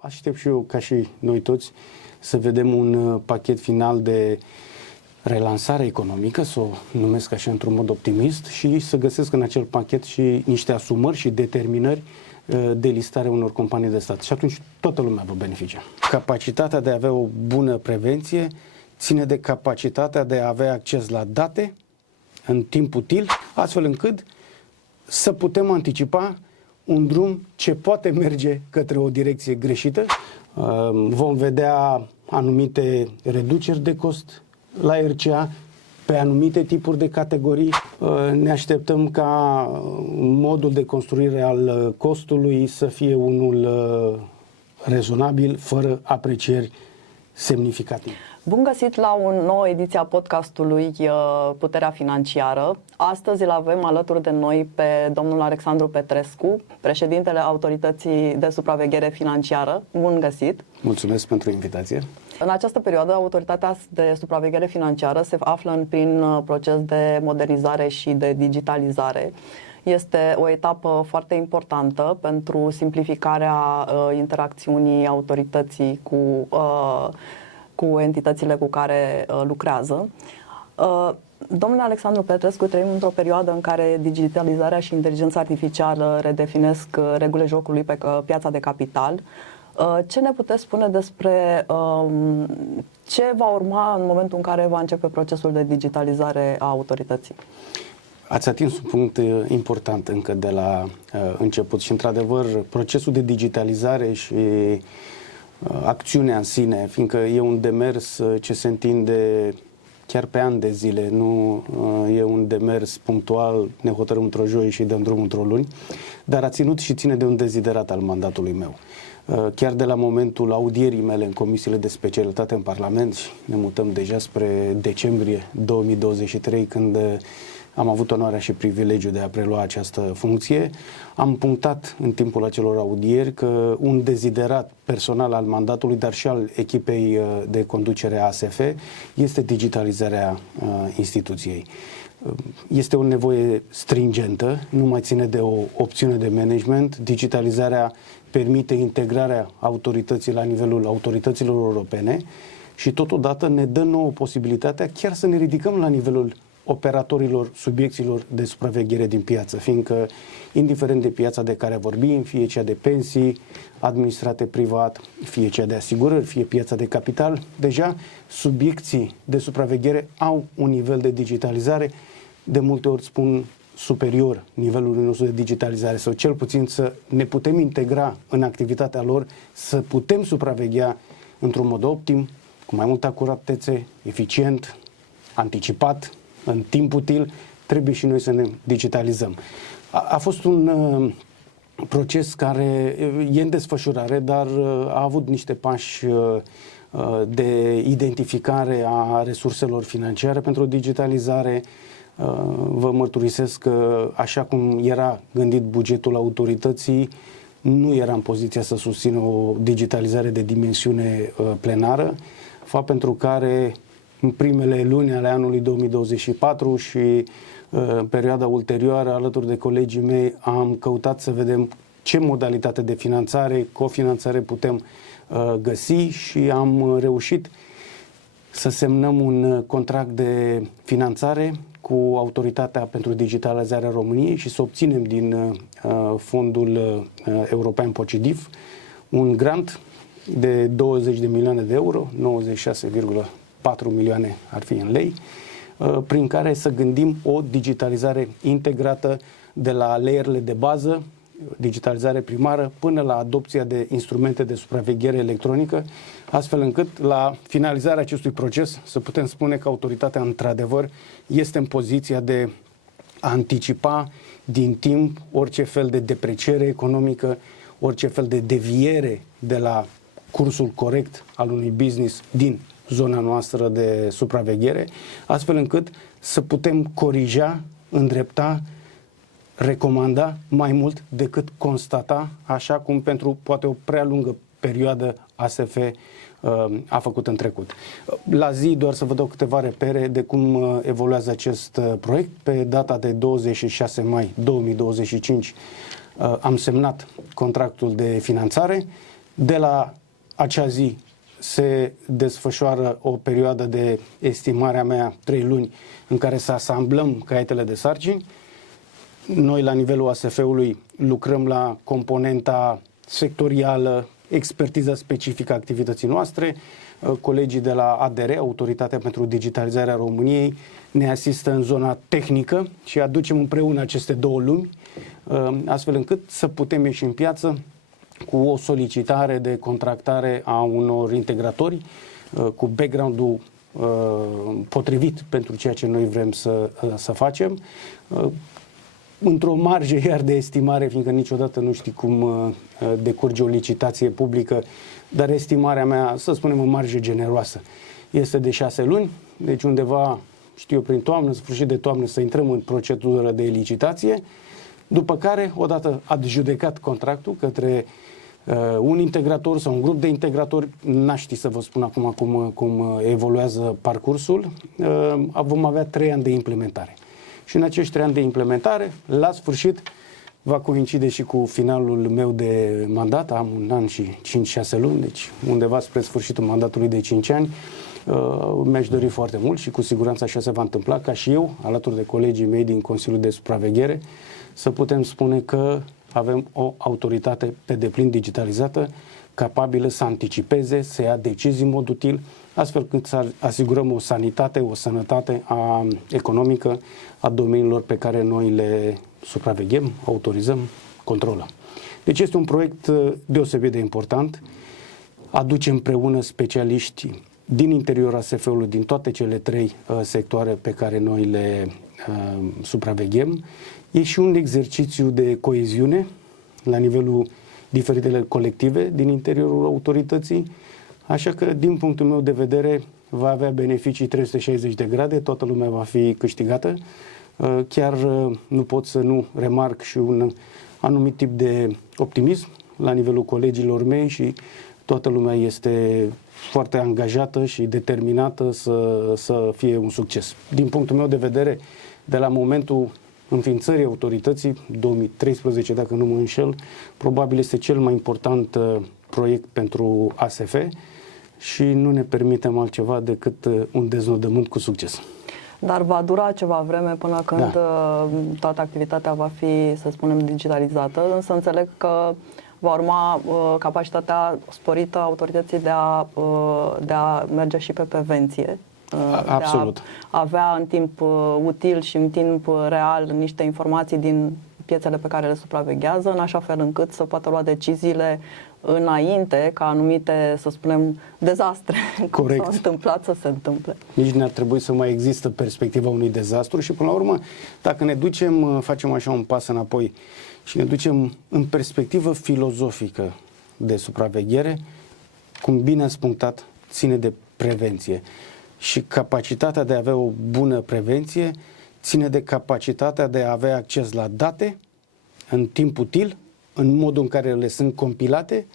Aștept și eu, ca și noi toți, să vedem un pachet final de relansare economică, să o numesc așa într-un mod optimist, și să găsesc în acel pachet și niște asumări și determinări de listare unor companii de stat. Și atunci toată lumea va beneficia. Capacitatea de a avea o bună prevenție ține de capacitatea de a avea acces la date în timp util, astfel încât să putem anticipa un drum ce poate merge către o direcție greșită. Vom vedea anumite reduceri de cost la RCA pe anumite tipuri de categorii. Ne așteptăm ca modul de construire al costului să fie unul rezonabil, fără aprecieri semnificative. Bun găsit la o nouă ediție a podcastului Puterea Financiară. Astăzi îl avem alături de noi pe domnul Alexandru Petrescu, președintele Autorității de Supraveghere Financiară. Bun găsit! Mulțumesc pentru invitație! În această perioadă, Autoritatea de Supraveghere Financiară se află în plin proces de modernizare și de digitalizare. Este o etapă foarte importantă pentru simplificarea interacțiunii autorității cu entitățile cu care lucrează. Domnule Alexandru Petrescu, trăim într-o perioadă în care digitalizarea și inteligența artificială redefinesc regulile jocului pe piața de capital. Ce ne puteți spune despre ce va urma în momentul în care va începe procesul de digitalizare a autorității? Ați atins un punct important încă de la început și, într-adevăr, procesul de digitalizare și acțiunea în sine, fiindcă e un demers ce se întinde chiar pe ani de zile, nu e un demers punctual, ne hotărâm într-o joi și dăm drum într-o luni, dar a ținut și ține de un deziderat al mandatului meu. Chiar de la momentul audierii mele în comisiile de specialitate în Parlament, ne mutăm deja spre decembrie 2023, când am avut onoarea și privilegiul de a prelua această funcție, am punctat în timpul acelor audieri că un deziderat personal al mandatului, dar și al echipei de conducere a ASF, este digitalizarea instituției. Este o nevoie stringentă, nu mai ține de o opțiune de management. Digitalizarea permite integrarea autorității la nivelul autorităților europene și totodată ne dă nouă posibilitatea chiar să ne ridicăm la nivelul operatorilor, subiecților de supraveghere din piață, fiindcă, indiferent de piața de care vorbim, fie cea de pensii administrate privat, fie cea de asigurări, fie piața de capital, deja subiecții de supraveghere au un nivel de digitalizare, de multe ori spun superior nivelului nostru de digitalizare, sau cel puțin să ne putem integra în activitatea lor, să putem supraveghea într-un mod optim, cu mai multă acuratețe, eficient, anticipat, în timp util. Trebuie și noi să ne digitalizăm. A fost un proces care e în desfășurare, dar a avut niște pași de identificare a resurselor financiare pentru digitalizare. Vă mărturisesc că, așa cum era gândit bugetul autorității, nu era în poziția să susțină o digitalizare de dimensiune plenară, fapt pentru care în primele luni ale anului 2024 și în perioada ulterioară, alături de colegii mei, am căutat să vedem ce modalitate de finanțare, cofinanțare putem găsi și am reușit să semnăm un contract de finanțare cu Autoritatea pentru Digitalizarea României și să obținem din Fondul European POCIDIF un grant de 20 de milioane de euro, 96,4 milioane ar fi în lei, prin care să gândim o digitalizare integrată de la layerele de bază, digitalizare primară, până la adopția de instrumente de supraveghere electronică, astfel încât la finalizarea acestui proces să putem spune că autoritatea într-adevăr este în poziția de a anticipa din timp orice fel de depreciere economică, orice fel de deviere de la cursul corect al unui business din zona noastră de supraveghere, astfel încât să putem corija, îndrepta, recomanda mai mult decât constata, așa cum pentru poate o prea lungă perioadă ASF a făcut în trecut. La zi, doar să vă dau câteva repere de cum evoluează acest proiect. Pe data de 26 mai 2025 am semnat contractul de finanțare. De la acea zi se desfășoară o perioadă de estimarea mea 3 luni în care să asamblăm caietele de sarcini. Noi la nivelul ASF-ului lucrăm la componenta sectorială, expertiza specifică a activității noastre. Colegii de la ADR, Autoritatea pentru Digitalizarea României, ne asistă în zona tehnică și aducem împreună aceste două lumi, astfel încât să putem ieși în piață cu o solicitare de contractare a unor integratori cu background-ul potrivit pentru ceea ce noi vrem să facem, într-o marjă iar de estimare, fiindcă niciodată nu știi cum decurge o licitație publică, dar estimarea mea, să spunem, în marjă generoasă, este de 6 luni, deci undeva, știu, prin toamnă, sfârșit de toamnă, să intrăm în procedură de licitație, după care, odată adjudecat contractul către un integrator sau un grup de integratori, n-aș ști să vă spun acum cum evoluează parcursul, vom avea 3 ani de implementare. Și în acești 3 ani de implementare, la sfârșit, va coincide și cu finalul meu de mandat, am 1 an și 5-6 luni, deci undeva spre sfârșitul mandatului de 5 ani, mi-aș dori foarte mult și cu siguranță așa se va întâmpla, ca și eu, alături de colegii mei din Consiliul de Supraveghere, să putem spune că avem o autoritate pe deplin digitalizată, capabilă să anticipeze, să ia decizii în mod util, astfel încât să asigurăm o sanitate, o sănătate economică a domeniilor pe care noi le supraveghem, autorizăm, controlăm. Deci este un proiect deosebit de important. Aduce împreună specialiști din interiorul ASF-ului, din toate cele 3 sectoare pe care noi le supraveghem. E și un exercițiu de coeziune la nivelul diferitele colective din interiorul autorității, așa că, din punctul meu de vedere, va avea beneficii 360 de grade, toată lumea va fi câștigată. Chiar nu pot să nu remarc și un anumit tip de optimism la nivelul colegilor mei și toată lumea este foarte angajată și determinată să fie un succes. Din punctul meu de vedere, de la momentul înființării autorității, 2013, dacă nu mă înșel, probabil este cel mai important proiect pentru ASF și nu ne permitem altceva decât un deznodământ cu succes. Dar va dura ceva vreme până când toată activitatea va fi, să spunem, digitalizată, însă înțeleg că va urma capacitatea sporită a autorității de a merge și pe prevenție. Absolut. De a avea în timp util și în timp real niște informații din piețele pe care le supraveghează, în așa fel încât să poată lua deciziile înainte ca anumite, să spunem, dezastre cum s-au întâmplat să se întâmple. Nici n-ar trebui să mai există perspectiva unui dezastru și până la urmă, dacă ne ducem, facem așa un pas înapoi și ne ducem în perspectivă filozofică de supraveghere, cum bine ați punctat, ține de prevenție. Și capacitatea de a avea o bună prevenție ține de capacitatea de a avea acces la date în timp util, în modul în care le sunt compilate,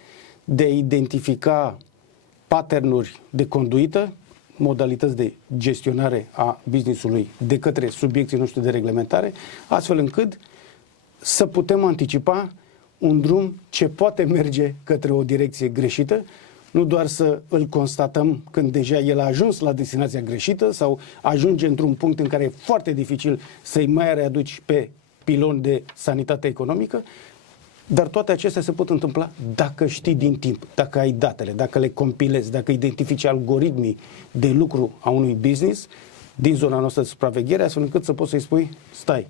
de a identifica patternuri de conduită, modalități de gestionare a business-ului de către subiecții noștri de reglementare, astfel încât să putem anticipa un drum ce poate merge către o direcție greșită, nu doar să îl constatăm când deja el a ajuns la destinația greșită sau ajunge într-un punct în care e foarte dificil să-i mai readuci pe pilon de sanitate economică, dar toate acestea se pot întâmpla dacă știi din timp, dacă ai datele, dacă le compilezi, dacă identifici algoritmii de lucru a unui business din zona noastră de supraveghere, astfel încât să poți să-i spui, stai,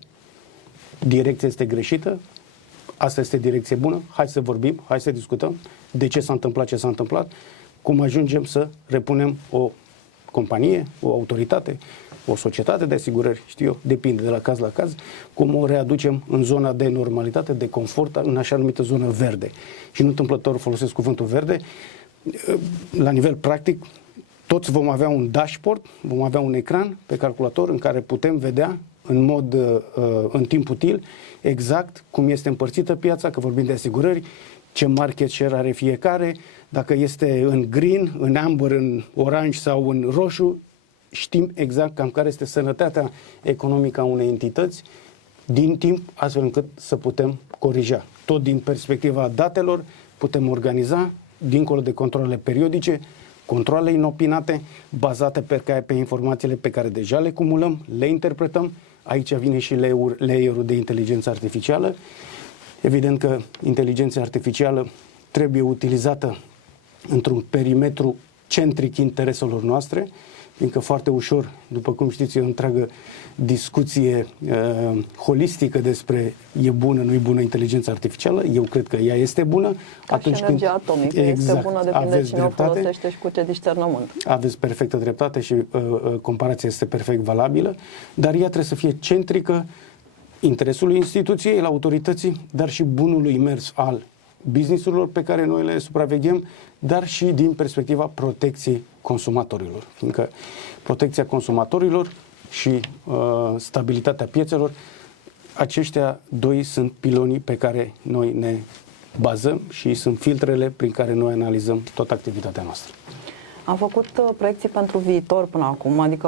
direcția este greșită, asta este direcție bună, hai să vorbim, hai să discutăm de ce s-a întâmplat, ce s-a întâmplat, cum ajungem să repunem o companie, o autoritate, o societate de asigurări, știu eu, depinde de la caz la caz, cum o readucem în zona de normalitate, de confort, în așa numită zonă verde. Și nu întâmplător folosesc cuvântul verde, la nivel practic, toți vom avea un dashboard, vom avea un ecran pe calculator în care putem vedea în timp util exact cum este împărțită piața, că vorbim de asigurări, ce market share are fiecare, dacă este în green, în amber, în orange sau în roșu, știm exact cam care este sănătatea economică a unei entități din timp, astfel încât să putem corija. Tot din perspectiva datelor putem organiza dincolo de controlele periodice, controle inopinate, bazate pe informațiile pe care deja le cumulăm, le interpretăm. Aici vine și layerul de inteligență artificială. Evident că inteligența artificială trebuie utilizată într-un perimetru centric intereselor noastre, fiindcă foarte ușor, după cum știți, e o întreagă discuție holistică despre e bună, nu e bună inteligența artificială. Eu cred că ea este bună. Ca și energia atomică. Este bună, depinde cine o folosește și cu ce discernământ. Aveți perfectă dreptate și comparația este perfect valabilă, dar ea trebuie să fie centrică interesului instituției, al autorității, dar și bunului mers al business-urilor pe care noi le supraveghem, dar și din perspectiva protecției consumatorilor. Fiindcă protecția consumatorilor și stabilitatea piețelor, aceștia doi sunt pilonii pe care noi ne bazăm și sunt filtrele prin care noi analizăm toată activitatea noastră. Am făcut proiecții pentru viitor până acum, adică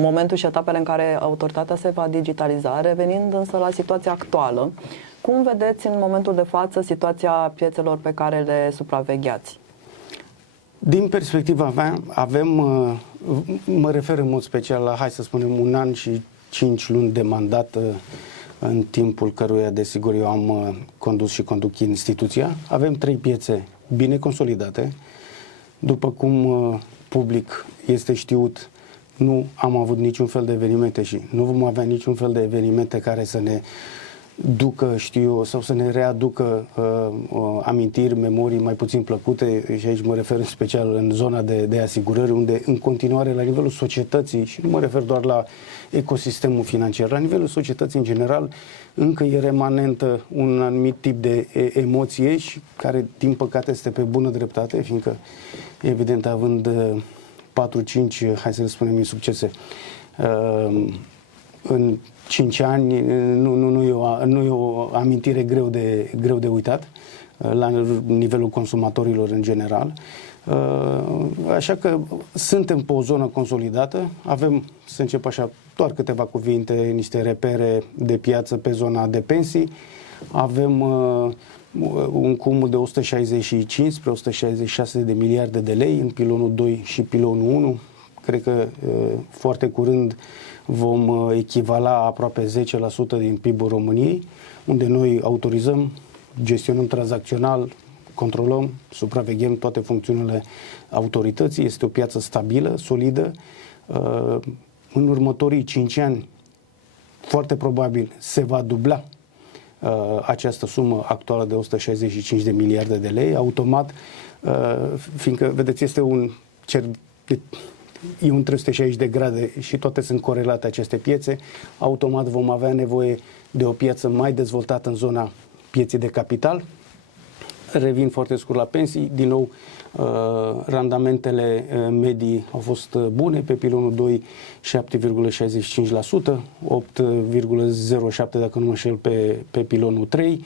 momentul și etapele în care autoritatea se va digitaliza, revenind însă la situația actuală. Cum vedeți în momentul de față situația piețelor pe care le supravegheați? Din perspectiva mea, mă refer în mod special la, hai să spunem, 1 an și 5 luni de mandat în timpul căruia, desigur, eu am condus și conduc instituția. Avem 3 piețe bine consolidate. După cum public este știut, nu am avut niciun fel de evenimente și nu vom avea niciun fel de evenimente care să ne ducă, sau să ne readucă amintiri, memorii mai puțin plăcute, și aici mă refer în special în zona de asigurări, unde în continuare la nivelul societății, și nu mă refer doar la ecosistemul financiar, la nivelul societății în general, încă e remanentă un anumit tip de emoție și care, din păcate, este pe bună dreptate, fiindcă, evident, având 4-5, hai să le spunem, insuccese în 5 ani, nu e o amintire greu de uitat la nivelul consumatorilor în general. Așa că suntem pe o zonă consolidată, avem, să încep așa, doar câteva cuvinte, niște repere de piață pe zona de pensii, avem un cumul de 165 spre 166 de miliarde de lei în pilonul 2 și pilonul 1. Cred că foarte curând vom echivala aproape 10% din PIB-ul României, unde noi autorizăm, gestionăm tranzacțional, controlăm, supraveghem toate funcțiunile autorității. Este o piață stabilă, solidă. În următorii 5 ani, foarte probabil, se va dubla această sumă actuală de 165 de miliarde de lei, automat, fiindcă, vedeți, este un cer e un 360 de grade și toate sunt corelate aceste piețe, automat vom avea nevoie de o piață mai dezvoltată în zona pieței de capital. Revin foarte scurt la pensii, din nou randamentele medii au fost bune, pe pilonul 2 7,65%, 8,07% dacă nu mă înșel pe pilonul 3,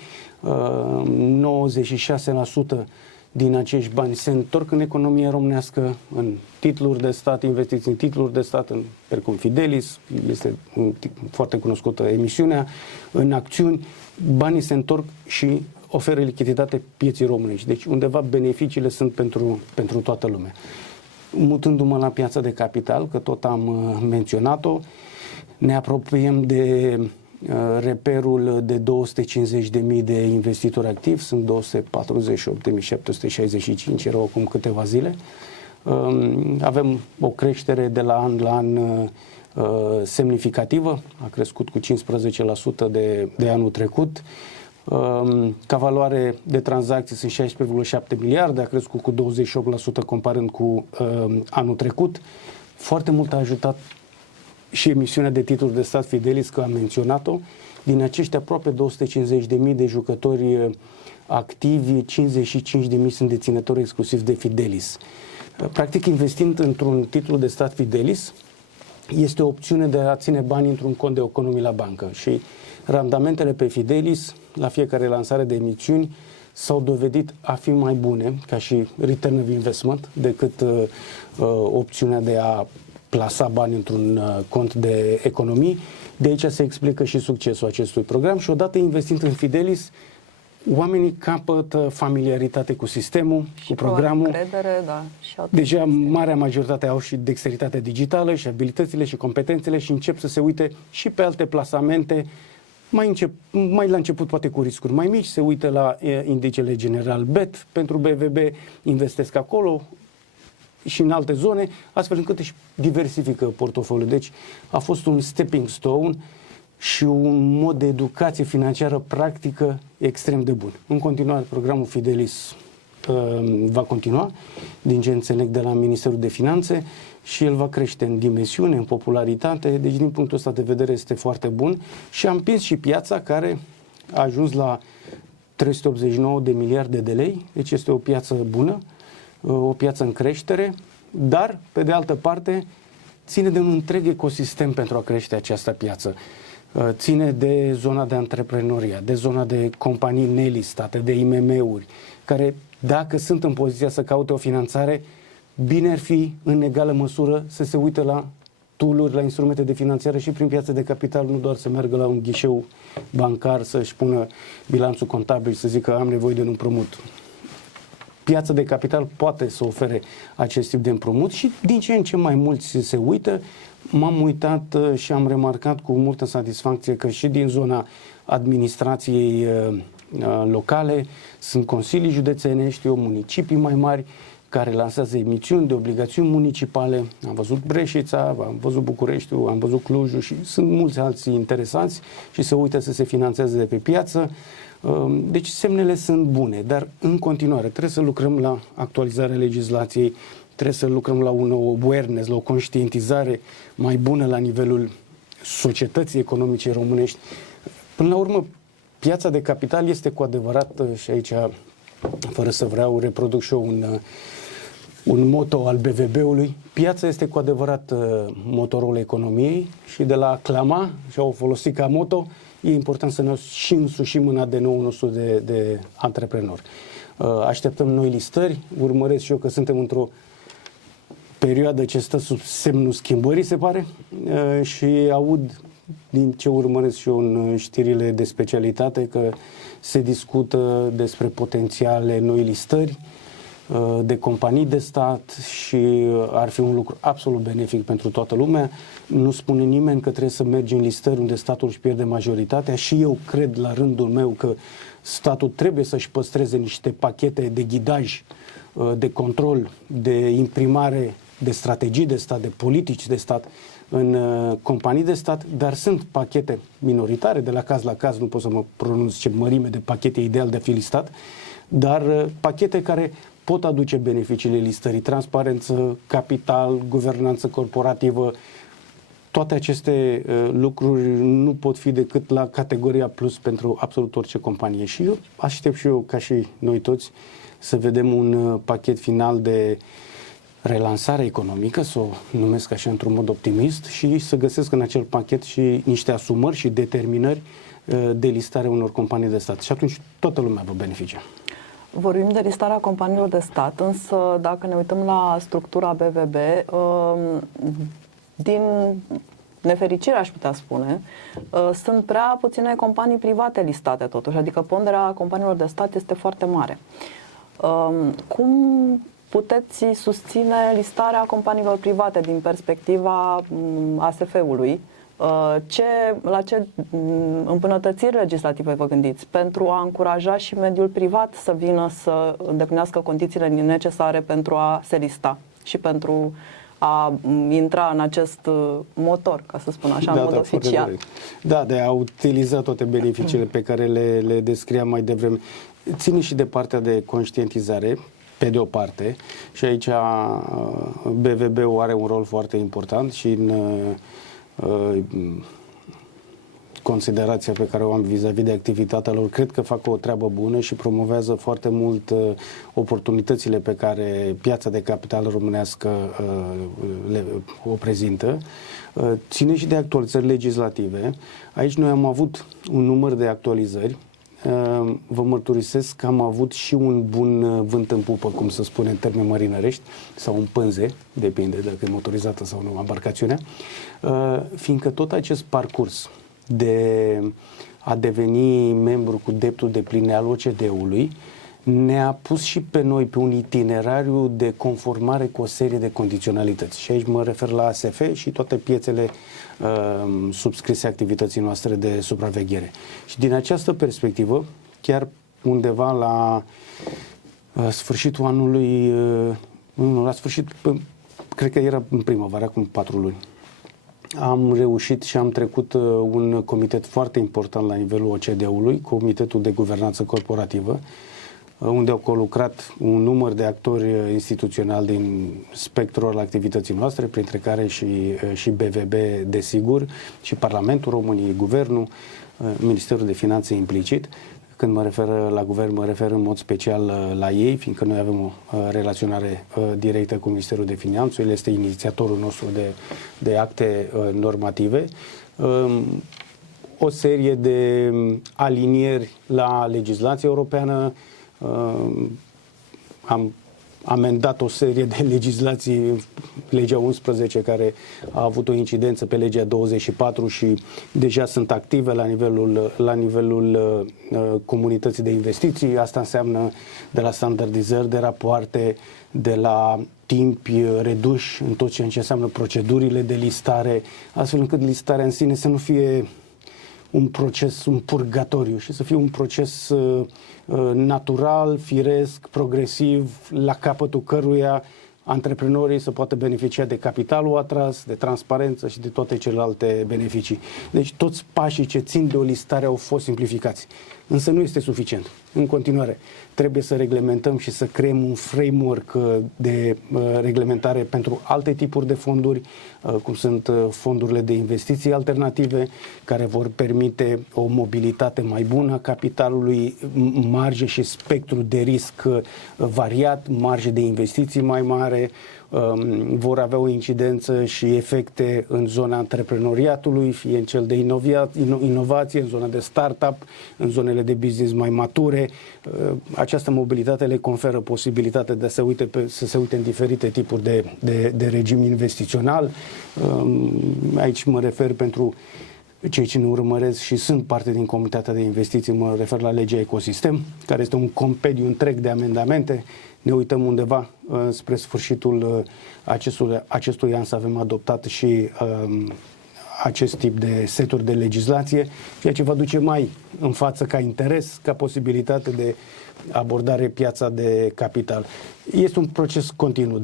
96% din acești bani se întorc în economia românească, în titluri de stat, investiți în titluri de stat, precum Fidelis, este foarte cunoscută emisiunea, în acțiuni, banii se întorc și oferă lichiditate pieții românești. Deci undeva beneficiile sunt pentru toată lumea. Mutându-mă la piața de capital, că tot am menționat-o, ne apropiem de reperul de 250.000 de investitori activi, sunt 248.765, erau acum câteva zile. Avem o creștere de la an la an semnificativă, a crescut cu 15% de anul trecut. Ca valoare de tranzacții sunt 16,7 miliarde, a crescut cu 28% comparând cu anul trecut. Foarte mult a ajutat și emisiunea de titluri de stat Fidelis, că am menționat-o. Din acești aproape 250.000 de jucători activi, 55.000 sunt deținători exclusiv de Fidelis. Practic, investind într-un titlu de stat Fidelis, este o opțiune de a ține bani într-un cont de economii la bancă și randamentele pe Fidelis la fiecare lansare de emisiuni s-au dovedit a fi mai bune ca și return of investment decât opțiunea de a plasa bani într-un cont de economii. De aici se explică și succesul acestui program și odată investind în Fidelis, oamenii capătă familiaritate cu sistemul, cu programul. Încredere, da. Deja marea majoritate au și dexteritatea digitală și abilitățile și competențele și încep să se uite și pe alte plasamente, mai la început poate cu riscuri mai mici, se uită la indicele general BET, pentru BVB investesc acolo și în alte zone, astfel încât își diversifică portofoliul. Deci a fost un stepping stone și un mod de educație financiară practică extrem de bun. În continuare, programul Fidelis va continua, din ce înțeleg de la Ministerul de Finanțe, și el va crește în dimensiune, în popularitate, deci din punctul ăsta de vedere este foarte bun și a împins și piața care a ajuns la 389 de miliarde de lei, deci este o piață bună, o piață în creștere, dar, pe de altă parte, ține de un întreg ecosistem pentru a crește această piață. Ține de zona de antreprenoria, de zona de companii nelistate, de IMM-uri, care, dacă sunt în poziția să caute o finanțare, bine ar fi, în egală măsură, să se uite la tool-uri, la instrumente de finanțare și prin piață de capital, nu doar să meargă la un ghișeu bancar, să-și pună bilanțul contabil și să zică am nevoie de un împrumut. Piața de capital poate să ofere acest tip de împrumut și din ce în ce mai mulți se uită. M-am uitat și am remarcat cu multă satisfacție că și din zona administrației locale sunt consilii județene, municipii mai mari care lansează emisiuni de obligațiuni municipale. Am văzut Breșița, am văzut Bucureștiul, am văzut Clujul și sunt mulți alții interesanți și se uită să se finanțeze de pe piață. Deci semnele sunt bune, dar în continuare trebuie să lucrăm la actualizarea legislației, trebuie să lucrăm la un awareness, la o conștientizare mai bună la nivelul societății economice românești. Până la urmă, piața de capital este cu adevărat, și aici, fără să vreau, reproduc și eu un motto al BVB-ului, piața este cu adevărat motorul economiei și de la a clama, și au folosit ca motto, e important să ne și însușim în ADN-ul nostru de antreprenori. Așteptăm noi listări, urmăresc și eu că suntem într-o perioadă ce stă sub semnul schimbării, se pare, și aud din ce urmăresc și eu în știrile de specialitate că se discută despre potențiale noi listări de companii de stat și ar fi un lucru absolut benefic pentru toată lumea. Nu spune nimeni că trebuie să mergi în listări unde statul își pierde majoritatea și eu cred la rândul meu că statul trebuie să-și păstreze niște pachete de ghidaj, de control, de imprimare, de strategii de stat, de politici de stat în companii de stat, dar sunt pachete minoritare, de la caz, nu pot să mă pronunț ce mărime de pachete ideal de a fi listat, dar pachete care pot aduce beneficiile listării, transparență, capital, guvernanță corporativă. Toate aceste lucruri nu pot fi decât la categoria plus pentru absolut orice companie. Și eu aștept și eu, ca și noi toți, să vedem un pachet final de relansare economică, să o numesc așa într-un mod optimist, și să găsesc în acel pachet și niște asumări și determinări de listare unor companii de stat. Și atunci toată lumea va beneficia. Vorbim de listarea companiilor de stat, însă dacă ne uităm la structura BVB, din nefericire, aș putea spune, sunt prea puține companii private listate totuși, adică ponderea companiilor de stat este foarte mare. Cum puteți susține listarea companiilor private din perspectiva ASF-ului? La ce îmbunătățiri legislative vă gândiți pentru a încuraja și mediul privat să vină să îndeplinească condițiile necesare pentru a se lista și pentru a intra în acest motor, ca să spun așa, în mod oficial? Da, de a utiliza toate beneficiile pe care le descriam mai devreme. Ține și de partea de conștientizare, pe de o parte, și aici BVB-ul are un rol foarte important și în considerația pe care o am vis-a-vis de activitatea lor, cred că fac o treabă bună și promovează foarte mult oportunitățile pe care piața de capital românească o prezintă. Ține și de actualizări legislative. Aici noi am avut un număr de actualizări. Vă mărturisesc că am avut și un bun vânt în pupă, cum se spune în termeni marinărești, sau în pânze, depinde dacă e motorizată sau nu embarcațiunea, fiindcă tot acest parcurs de a deveni membru cu dreptul deplin al OCDE-ului ne-a pus și pe noi pe un itinerariu de conformare cu o serie de condiționalități. Și aici mă refer la ASF și toate piețele subscrise activității noastre de supraveghere. Și din această perspectivă, chiar undeva la sfârșitul anului, la sfârșit, cred că era în primăvară, acum 4 luni, am reușit și am trecut un comitet foarte important la nivelul OCDE-ului, Comitetul de Guvernanță Corporativă, unde au colucrat un număr de actori instituționali din spectrul al activității noastre, printre care și BVB, desigur, și Parlamentul României, Guvernul, Ministerul de Finanțe implicit. Când mă refer la guvern, mă refer în mod special la ei, fiindcă noi avem o relaționare directă cu Ministerul de Finanțe. El este inițiatorul nostru de acte normative. O serie de alinieri la legislația europeană. Am amendat o serie de legislații, legea 11 care a avut o incidență pe legea 24 și deja sunt active la nivelul comunității de investiții. Asta înseamnă de la standardizări de rapoarte, de la timpi reduși în tot ce înseamnă procedurile de listare, astfel încât listarea în sine să nu fie un proces, un purgatoriu, și să fie un proces natural, firesc, progresiv, la capătul căruia antreprenorii să poată beneficia de capitalul atras, de transparență și de toate celelalte beneficii. Deci toți pașii ce țin de o listare au fost simplificați. Însă nu este suficient. În continuare, trebuie să reglementăm și să creăm un framework de reglementare pentru alte tipuri de fonduri, cum sunt fondurile de investiții alternative, care vor permite o mobilitate mai bună a capitalului, marge și spectru de risc variat, marge de investiții mai mare, vor avea o incidență și efecte în zona antreprenoriatului, fie în cel de inovație, în zona de startup, în zonele de business mai mature. Această mobilitate le conferă posibilitatea de să se uite în diferite tipuri de regim investițional. Aici mă refer pentru cei ce ne urmăresc și sunt parte din Comunitatea de Investiții, mă refer la legea Ecosistem, care este un compendiu întreg de amendamente. Ne uităm undeva spre sfârșitul acestui an să avem adoptat și acest tip de seturi de legislație, ceea ce va duce mai în față ca interes, ca posibilitate de abordare piața de capital. Este un proces continuu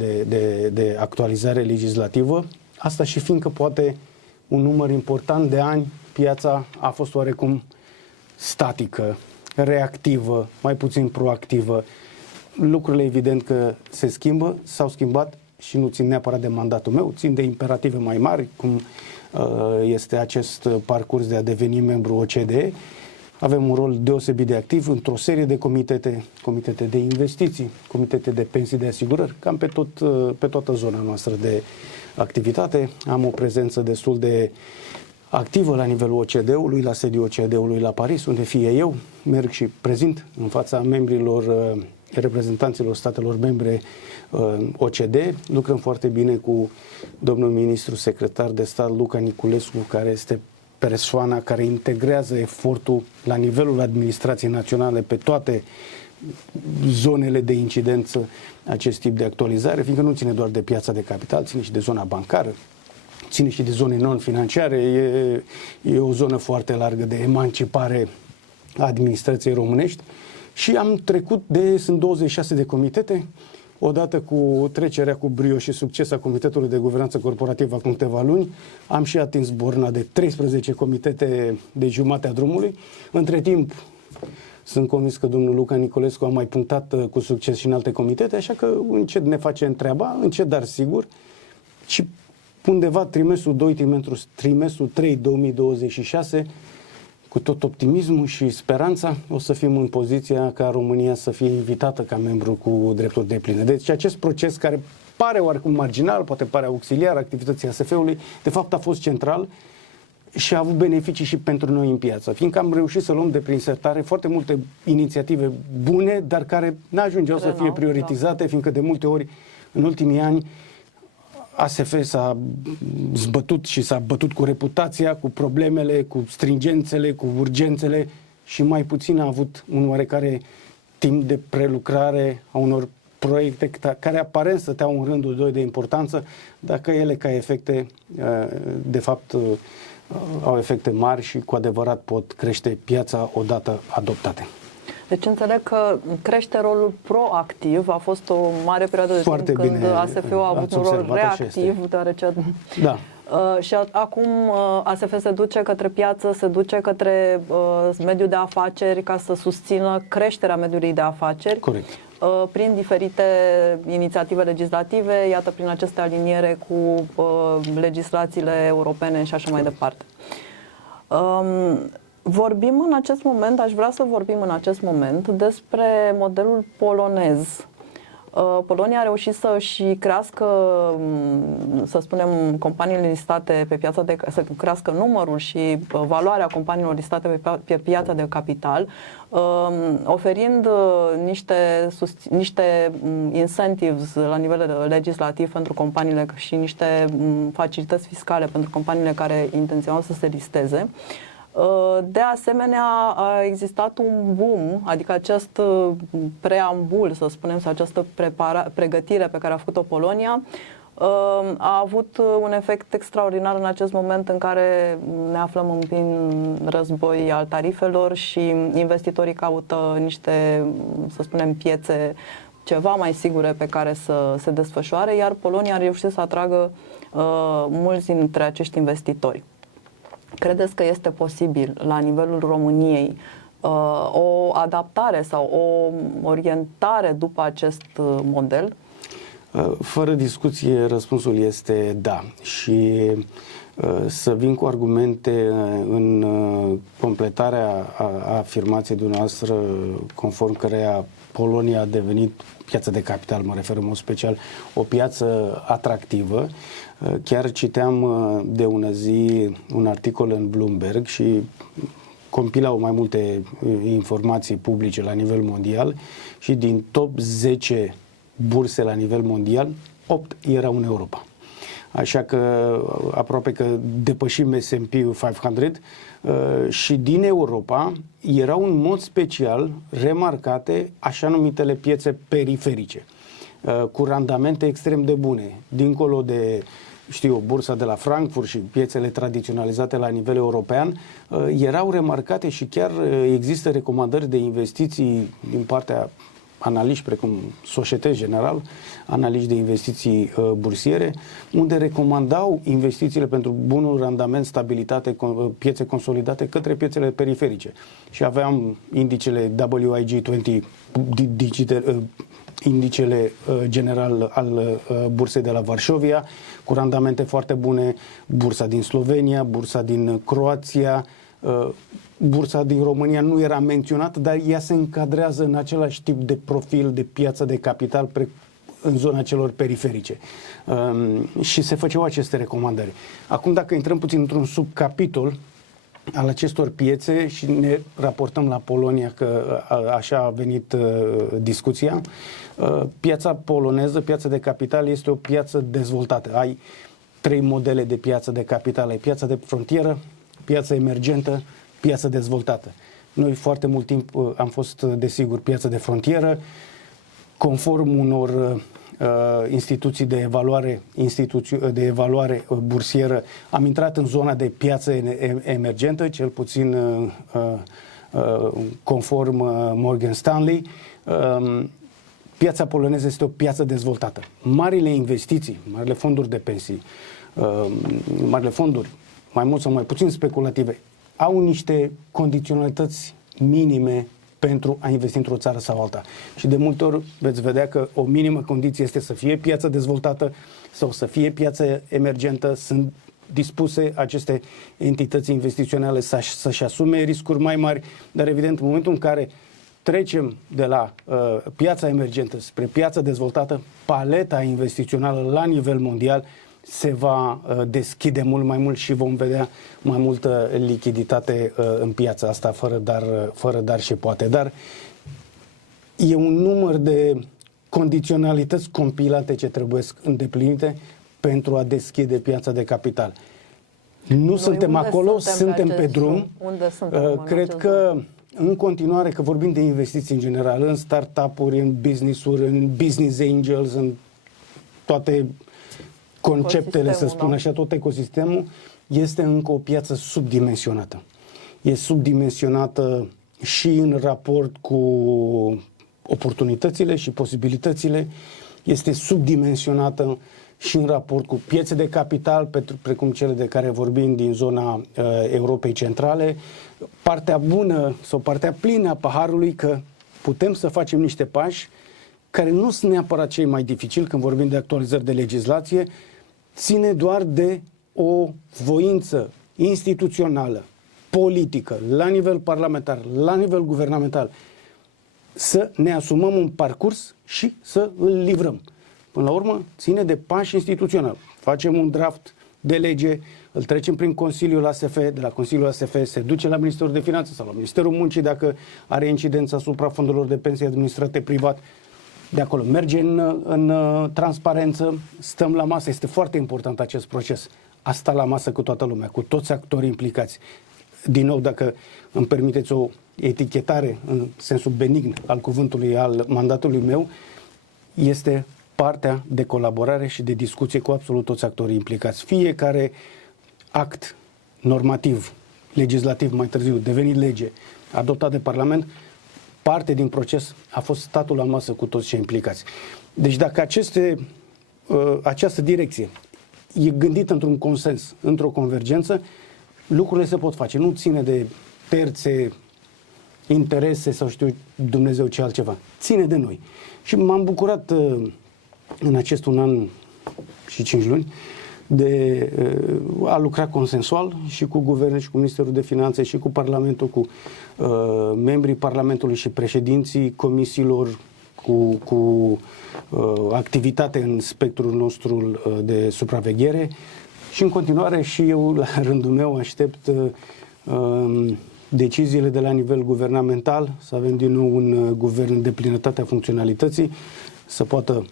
de actualizare legislativă, asta și fiindcă poate un număr important de ani piața a fost oarecum statică, reactivă, mai puțin proactivă. Lucrurile evident că se schimbă, s-au schimbat și nu țin neapărat de mandatul meu, țin de imperative mai mari, cum este acest parcurs de a deveni membru OCDE. Avem un rol deosebit de activ într-o serie de comitete de investiții, comitete de pensii de asigurări, cam pe toată zona noastră de activitate. Am o prezență destul de activă la nivelul OCDE-ului, la sediul OCDE-ului la Paris, unde fie eu merg și prezint în fața membrilor, reprezentanților statelor membre OCDE. Lucrăm foarte bine cu domnul ministru secretar de stat Luca Niculescu, care este persoana care integrează efortul la nivelul administrației naționale pe toate zonele de incidență acest tip de actualizare, fiindcă nu ține doar de piața de capital, ține și de zona bancară, ține și de zone non-financiare. E o zonă foarte largă de emancipare a administrației românești și am trecut sunt 26 de comitete. Odată cu trecerea cu brio și succes a Comitetului de Guvernanță Corporativă acum câteva luni, am și atins borna de 13 comitete de jumatea drumului. Între timp, sunt convins că domnul Luca Niculescu a mai punctat cu succes și în alte comitete, așa că încet ne facem treaba, încet, dar sigur. Și undeva trimestrul 2, trimestrul 3 2026, cu tot optimismul și speranța, o să fim în poziția ca România să fie invitată ca membru cu drepturi depline. Deci acest proces care pare oarecum marginal, poate pare auxiliar activității ASF-ului, de fapt a fost central și a avut beneficii și pentru noi în piață, fiindcă am reușit să luăm de prin sertare foarte multe inițiative bune, dar care n-ajungeau să fie prioritizate, fiindcă de multe ori, în ultimii ani, ASF s-a zbătut și s-a bătut cu reputația, cu problemele, cu stringențele, cu urgențele și mai puțin a avut un oarecare timp de prelucrare a unor proiecte care aparent stăteau în rândul 2 de importanță, dacă ele ca efecte, de fapt, au efecte mari și cu adevărat pot crește piața odată adoptate. Deci înțeleg că crește rolul proactiv, a fost o mare perioadă de Foarte timp când bine ASF-ul a avut un rol reactiv, deoarece... Da. Și acum ASF se duce către piață, se duce către mediul de afaceri ca să susțină creșterea mediului de afaceri. Corect. Prin diferite inițiative legislative, iată, prin aceste aliniere cu legislațiile europene și așa mai departe. Vorbim în acest moment, aș vrea să vorbim în acest moment despre modelul polonez. Polonia a reușit să-și crească, să spunem, companiile listate pe piața să crească numărul și valoarea companiilor listate pe piața de capital, oferind niște incentives la nivel legislativ pentru companiile și niște facilități fiscale pentru companiile care intenționau să se listeze. De asemenea, a existat un boom, adică acest preambul, să spunem, sau această pregătire pe care a făcut-o Polonia, a avut un efect extraordinar în acest moment în care ne aflăm în plin război al tarifelor și investitorii caută niște, să spunem, piețe ceva mai sigure pe care să se desfășoare, iar Polonia a reușit să atragă mulți dintre acești investitori. Credeți că este posibil la nivelul României o adaptare sau o orientare după acest model? Fără discuție, răspunsul este da. Și să vin cu argumente în completarea afirmației dumneavoastră, conform căreia Polonia a devenit piață de capital, mă refer în mod special, o piață atractivă. Chiar citeam de ună zi un articol în Bloomberg și compilau mai multe informații publice la nivel mondial și din top 10 burse la nivel mondial, 8 erau în Europa. Așa că aproape că depășim S&P 500 și din Europa erau în mod special remarcate așa numitele piețe periferice, cu randamente extrem de bune, dincolo de, bursa de la Frankfurt și piețele tradiționalizate la nivel european, erau remarcate și chiar există recomandări de investiții din partea analiști precum Societe Generale, analiști de investiții bursiere, unde recomandau investițiile pentru bunul randament, stabilitate, piețe consolidate către piețele periferice. Și aveam indicele WIG20, indicele general al bursei de la Varșovia, cu randamente foarte bune, bursa din Slovenia, bursa din Croația, bursa din România nu era menționată, dar ea se încadrează în același tip de profil de piață de capital în zona celor periferice. Și se făceau aceste recomandări. Acum, dacă intrăm puțin într-un subcapitol al acestor piețe și ne raportăm la Polonia, că așa a venit discuția, piața poloneză, piața de capital, este o piață dezvoltată. Ai 3 modele de piață de capital. Ai piața de frontieră, piața emergentă, piață dezvoltată. Noi foarte mult timp am fost, desigur, piață de frontieră, conform unor instituții de evaluare bursieră, am intrat în zona de piață emergentă, cel puțin conform Morgan Stanley. Piața poloneză este o piață dezvoltată. Marile investiții, marile fonduri de pensii, marile fonduri, mai mult sau mai puțin speculative, au niște condiționalități minime pentru a investi într-o țară sau alta. Și de multe ori veți vedea că o minimă condiție este să fie piață dezvoltată sau să fie piață emergentă. Sunt dispuse aceste entități investiționale să-și asume riscuri mai mari, dar evident în momentul în care trecem de la piața emergentă spre piața dezvoltată, paleta investițională la nivel mondial se va deschide mult mai mult și vom vedea mai multă lichiditate în piața asta, fără dar și poate. Dar e un număr de condiționalități compilate ce trebuie îndeplinite pentru a deschide piața de capital. Nu suntem acolo, suntem pe drum. Unde suntem Cred că în continuare, că vorbim de investiții în general, în startup-uri, în business-uri, în business angels, în toate conceptele, să spun așa, tot ecosistemul, este încă o piață subdimensionată. E subdimensionată și în raport cu oportunitățile și posibilitățile, este subdimensionată și în raport cu piețe de capital, precum cele de care vorbim din zona Europei Centrale. Partea bună sau partea plină a paharului că putem să facem niște pași care nu sunt neapărat cei mai dificili când vorbim de actualizări de legislație, ține doar de o voință instituțională, politică, la nivel parlamentar, la nivel guvernamental, să ne asumăm un parcurs și să îl livrăm. Până la urmă, ține de pași instituționali. Facem un draft de lege, îl trecem prin Consiliul ASF, de la Consiliul ASF se duce la Ministerul de Finanțe sau la Ministerul Muncii dacă are incidență asupra fondurilor de pensii administrate privat. De acolo merge în transparență, stăm la masă. Este foarte important acest proces. A sta la masă cu toată lumea, cu toți actorii implicați. Din nou, dacă îmi permiteți o etichetare în sensul benign al cuvântului, al mandatului meu, este partea de colaborare și de discuție cu absolut toți actorii implicați. Fiecare act normativ, legislativ mai târziu, devenit lege, adoptat de Parlament, parte din proces a fost statul la masă cu toți cei implicați. Deci dacă această direcție e gândită într-un consens, într-o convergență, lucrurile se pot face. Nu ține de terțe interese sau știu Dumnezeu ce altceva. Ține de noi. Și m-am bucurat în acest un an și 5 luni de a lucra consensual și cu Guvernul și cu Ministerul de Finanțe și cu Parlamentul, cu membrii Parlamentului și președinții comisiilor, cu activitate în spectrul nostru de supraveghere și în continuare și eu la rândul meu aștept deciziile de la nivel guvernamental, să avem din nou un guvern în deplinătatea funcționalității, să poată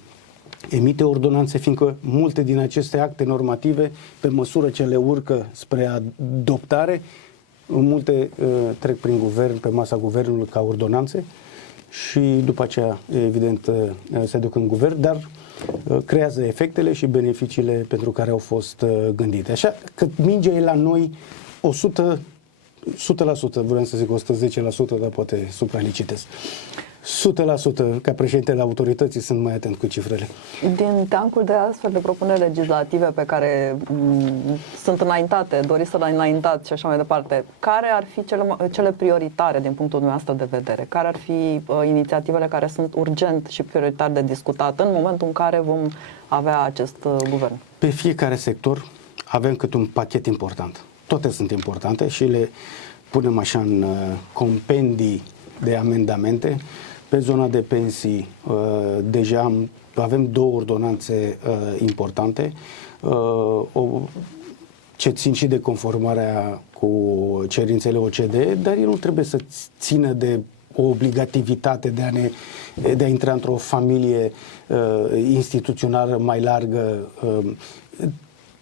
emite ordonanțe, fiindcă multe din aceste acte normative, pe măsură ce le urcă spre adoptare, multe trec prin guvern, pe masa guvernului ca ordonanțe și după aceea, evident, se duc în guvern, dar creează efectele și beneficiile pentru care au fost gândite. Așa că mingea e la noi 100%, vreau să zic 110%, dar poate supralicitez. 100%, ca președintele autorității, sunt mai atent cu cifrele. Din teancul de astfel de propuneri legislative pe care sunt înaintate, doriți să le înaintați și așa mai departe, care ar fi cele prioritare din punctul dumneavoastră de vedere? Care ar fi inițiativele care sunt urgent și prioritar de discutat în momentul în care vom avea acest guvern? Pe fiecare sector avem câte un pachet important. Toate sunt importante și le punem așa în compendii de amendamente. Pe zona de pensii deja avem 2 ordonanțe importante ce țin și de conformarea cu cerințele OCDE, dar el nu trebuie să țină de o obligativitate de a intra într-o familie instituțională mai largă.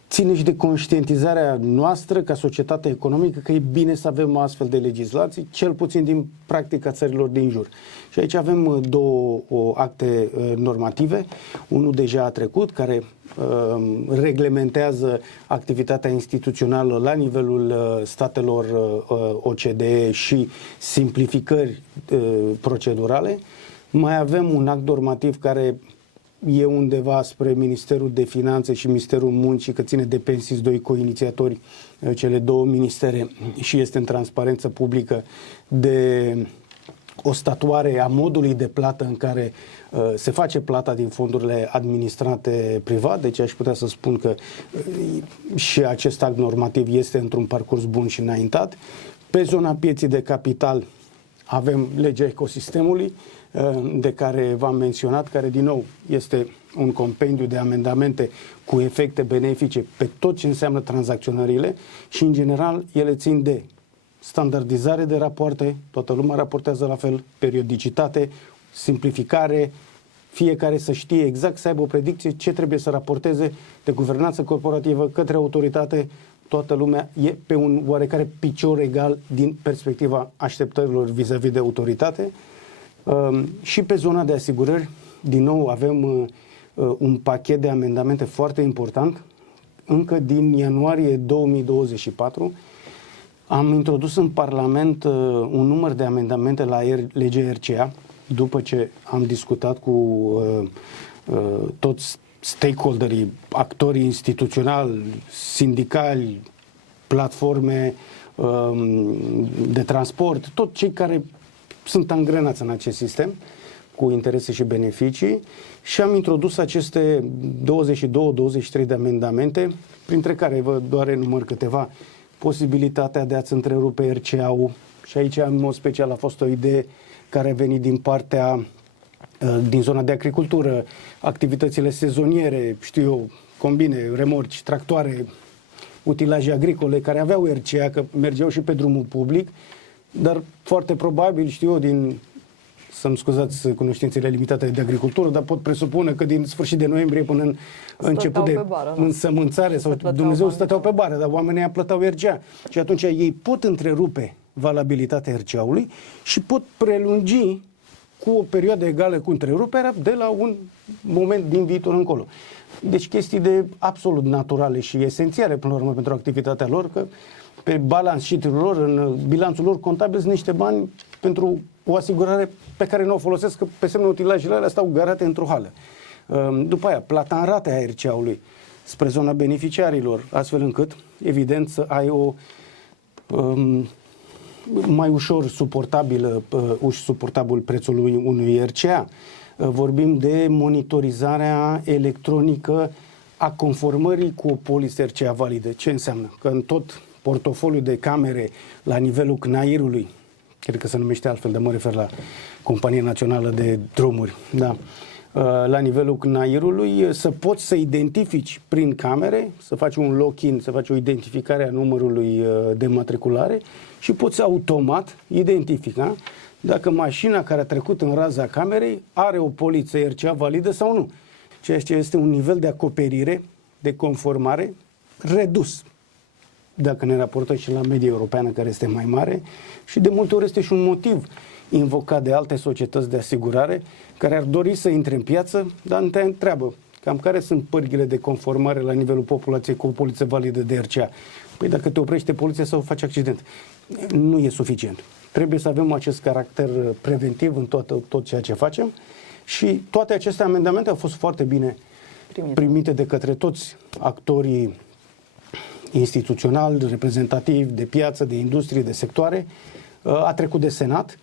Ține și de conștientizarea noastră ca societate economică că e bine să avem astfel de legislații, cel puțin din practica țărilor din jur. Și aici avem 2 acte normative, unul deja a trecut, care reglementează activitatea instituțională la nivelul statelor OCDE și simplificări procedurale. Mai avem un act normativ care e undeva spre Ministerul de Finanțe și Ministerul Muncii, că ține de pensii, 2 coinițiatori, cele 2 ministere, și este în transparență publică, de o statuare a modului de plată în care se face plata din fondurile administrate privat. Deci aș putea să spun că și acest act normativ este într-un parcurs bun și înaintat. Pe zona pieții de capital avem legea ecosistemului, de care v-am menționat, care din nou este un compendiu de amendamente cu efecte benefice pe tot ce înseamnă tranzacționările și în general ele țin de standardizare de rapoarte, toată lumea raportează la fel, periodicitate, simplificare, fiecare să știe exact, să aibă o predicție ce trebuie să raporteze de guvernanță corporativă către autoritate. Toată lumea e pe un oarecare picior egal din perspectiva așteptărilor vis-a-vis de autoritate. Și pe zona de asigurări, din nou, avem un pachet de amendamente foarte important. Încă din ianuarie 2024 am introdus în Parlament un număr de amendamente la legea RCA, după ce am discutat cu toți stakeholderii, actorii instituționali, sindicali, platforme de transport, toți cei care sunt angrenați în acest sistem cu interese și beneficii, și am introdus aceste 22-23 de amendamente, printre care vă doar enumăr câteva: posibilitatea de a-ți întrerupe RCA-ul, și aici în mod special a fost o idee care a venit din zona de agricultură, activitățile sezoniere, știu eu, combine, remorci, tractoare, utilaje agricole care aveau RCA, că mergeau și pe drumul public, dar foarte probabil, știu eu, să-mi scuzați cunoștințele limitate de agricultură, dar pot presupune că din sfârșit de noiembrie până în început de însămânțare sau Dumnezeu stăteau pe bară, dar oamenii plăteau RCA. Și atunci ei pot întrerupe valabilitatea RCA-ului și pot prelungi cu o perioadă egală cu întreruperea de la un moment din viitor încolo. Deci chestii de absolut naturale și esențiale până la urmă pentru activitatea lor, că pe balance sheet-ul lor, în bilanțul lor contabil, sunt niște bani pentru o asigurare pe care nu o folosesc, că pe semnul utilajele alea stau garate într-o hală. După aia, plata în rate a RCA-ului spre zona beneficiarilor, astfel încât, evident, să ai o mai ușor suportabil prețul unui RCA. Vorbim de monitorizarea electronică a conformării cu o polisă RCA validă. Ce înseamnă? Că în tot portofoliul de camere la nivelul CNAIR-ului, cred că se numește altfel, dar mă refer la Compania Națională de Drumuri, da, la nivelul CNAIR-ului, să poți să identifici prin camere, să faci un lock-in, să faci o identificare a numărului de matriculare și poți automat identifica dacă mașina care a trecut în raza camerei are o poliță RCA validă sau nu. Ceea ce este un nivel de acoperire, de conformare redus, dacă ne raportăm și la media europeană, care este mai mare, și de multe ori este și un motiv invocat de alte societăți de asigurare care ar dori să intre în piață, dar te întreabă cam care sunt pârghile de conformare la nivelul populației cu o poliță validă de RCA. Păi dacă te oprește poliția sau faci accident, nu e suficient. Trebuie să avem acest caracter preventiv în tot ceea ce facem, și toate aceste amendamente au fost foarte bine primite de către toți actorii instituționali, reprezentativi, de piață, de industrie, de sectoare. A trecut de Senat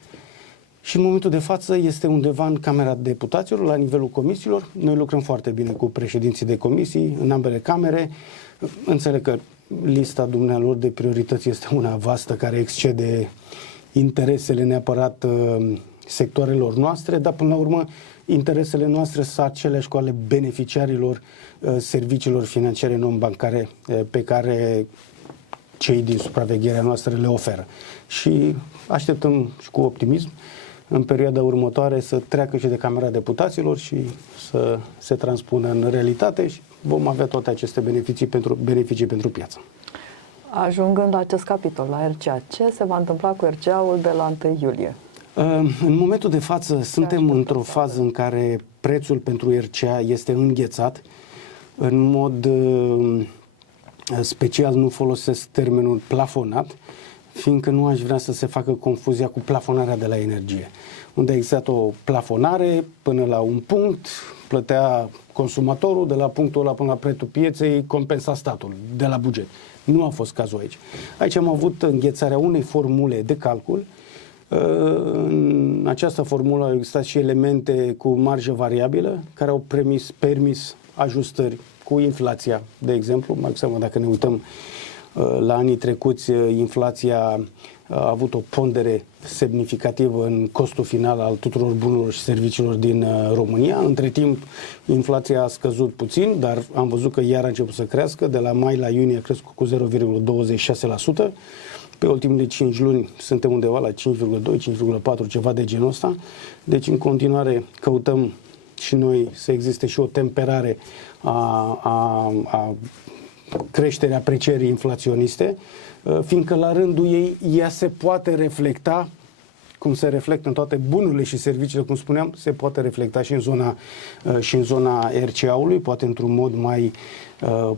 și în momentul de față este undeva în Camera Deputaților, la nivelul comisiilor. Noi lucrăm foarte bine cu președinții de comisii în ambele camere. Înțeleg că lista dumnealor de priorități este una vastă, care excede interesele neapărat sectoarelor noastre, dar până la urmă interesele noastre sunt aceleași cu ale beneficiarilor serviciilor financiare non-bancare pe care cei din supravegherea noastră le oferă. Și așteptăm și cu optimism în perioada următoare să treacă și de Camera Deputaților și să se transpună în realitate și vom avea toate aceste beneficii pentru piață. Ajungând la acest capitol, la RCA, ce se va întâmpla cu RCA-ul de la 1 iulie? În momentul de față suntem într-o fază în care prețul pentru RCA este înghețat. În mod special nu folosesc termenul plafonat, fiindcă nu aș vrea să se facă confuzia cu plafonarea de la energie, unde a existat o plafonare până la un punct, plătea consumatorul, de la punctul ăla până la prețul pieței compensa statul de la buget. Nu a fost cazul aici. Aici am avut înghețarea unei formule de calcul. În această formulă au existat și elemente cu marjă variabilă care au permis ajustări cu inflația, de exemplu. Mai cu seamă, dacă ne uităm la anii trecuți, inflația a avut o pondere semnificativă în costul final al tuturor bunurilor și serviciilor din România. Între timp, inflația a scăzut puțin, dar am văzut că iar a început să crească. De la mai la iunie a crescut cu 0,26%. Pe ultimele 5 luni suntem undeva la 5,2, 5,4, ceva de genul ăsta. Deci, în continuare, căutăm și noi să existe și o temperare a creșterii aprecierii inflaționiste, fiindcă la rândul ei ea se poate reflecta, cum se reflectă în toate bunurile și serviciile, cum spuneam, se poate reflecta și în zona RCA-ului, poate într-un mod mai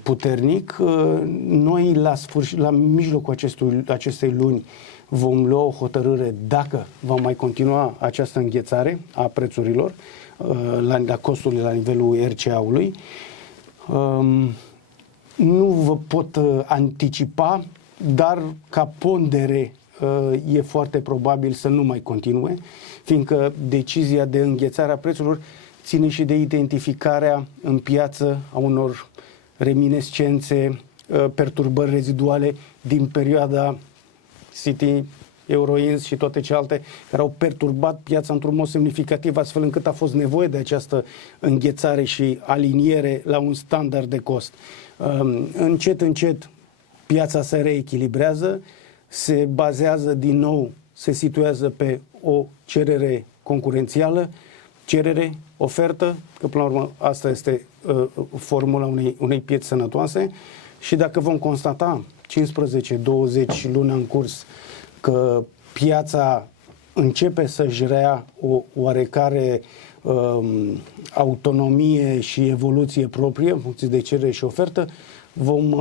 puternic. Noi la mijlocul acestei luni vom lua o hotărâre dacă va mai continua această înghețare a prețurilor, la costurile la nivelul RCA-ului. Nu vă pot anticipa, dar ca pondere e foarte probabil să nu mai continue, fiindcă decizia de înghețare a prețurilor ține și de identificarea în piață a unor reminiscențe, perturbări reziduale din perioada City, Euroins și toate celelalte care au perturbat piața într-un mod semnificativ, astfel încât a fost nevoie de această înghețare și aliniere la un standard de cost. Încet, încet, piața se reechilibrează, se bazează din nou, se situează pe o cerere concurențială, cerere, ofertă, că până la urmă asta este formula unei piețe sănătoase, și dacă vom constata 15-20 luni în curs că piața începe să-și rea o oarecare autonomie și evoluție proprie în funcție de cerere și ofertă, vom